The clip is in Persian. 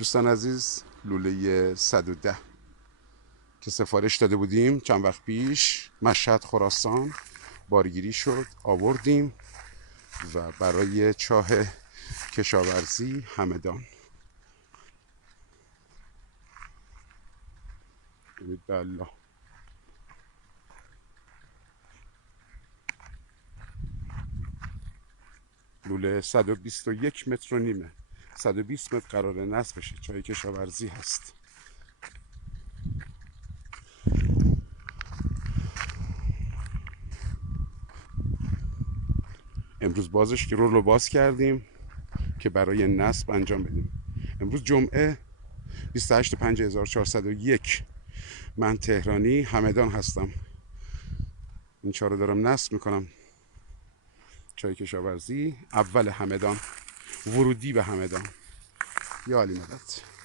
دوستان عزیز، لوله 110 که سفارش داده بودیم چند وقت پیش مشهد خراسان بارگیری شد، آوردیم و برای چاه کشاورزی همدان. امید به الله. لوله 121 متر و نیمه، 120 متر قراره نصب بشه. چاه کشاورزی هست. امروز بازش که رو باز کردیم که برای نصب انجام بدیم. امروز جمعه 28/5/1401. من تهرانی همدان هستم. این چهار رو دارم نصب میکنم. چای کشاورزی اول همدان، ورودی به همدان. یا علی مدد.